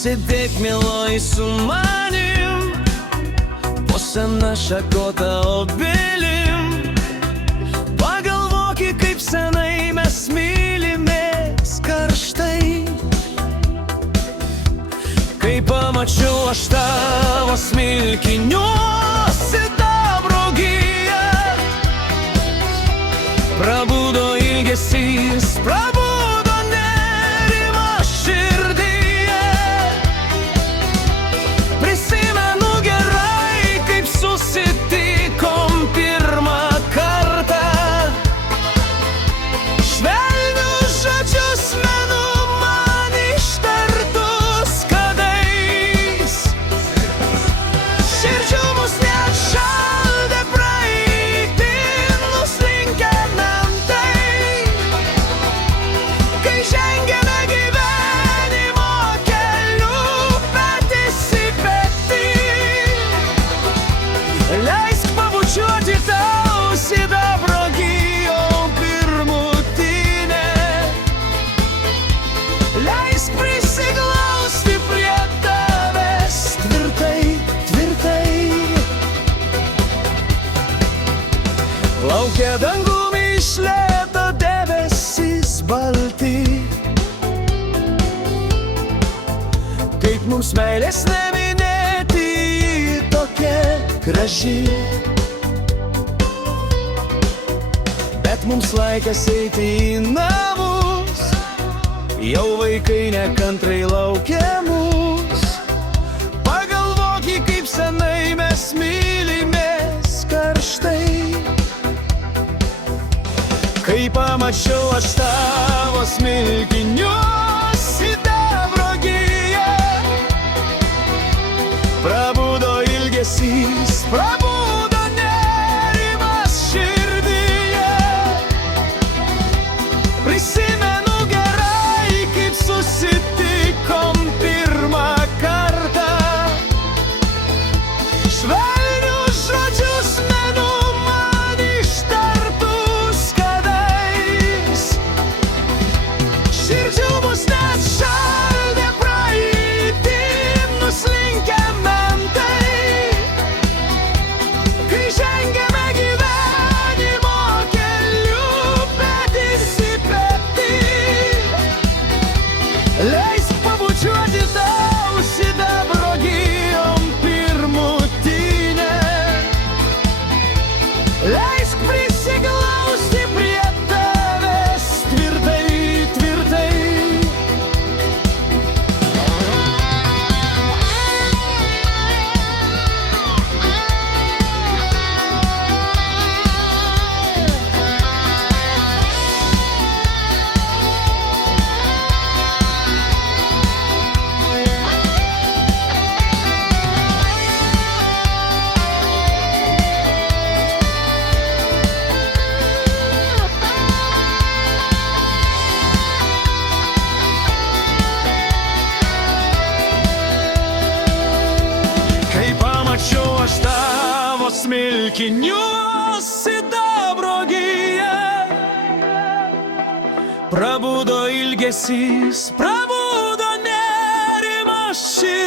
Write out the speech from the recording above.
Sėdėk, mieloji, su manim po sena šakota obelim. Pagalvoki, kaip senai mes mylimės karštai. Kai pamačiau aš tavo smilkinius sidabro giją, prabudo ilgesys, prabudo nerimas širdyje. Prisimenu gerai, kaip susitikom pirmą kartą. Švelnius žodžius menu man ištartus kadais. Širdžių mus net šaldė praeitin nuslinkę mentai. Kai žengėme gyvenimo keliu petys į petį, leisk pabučiuoti tau sidabro gijom pirmutinę. Leisk prisiglausti prie tavęs tvirtai, tvirtai. Lauke dangum išlėto debesys balti. Kaip mums meilės neminėti, ji tokia graži. Bet mums laikas eiti į namus, jau vaikai nekantrai laukia mus. Pagalvoki, kaip senai mes mylimės karštai. Kai pamačiau aš tavo smilkinius sidabro giją, prabudo ilgesys, prabudo nerimas širdyje. Prisimenu gerai, kaip susitikom pirmą kartą. Švelnius žodžius menu man ištartus kadais. Širdžių mus net šaldė praeitin nuslinkę mentai. Kai žengėme gyvenimo keliu petys į petį, leisk pabučiuoti tau sidabro gijom pirmutinę. Leisk prisiglausti prie tavęs tvirtai, tvirtai. Kai pamačiau aš tavo smilkinius sidabro giją, prabudo ilgesys, prabudo nerimas širdyje.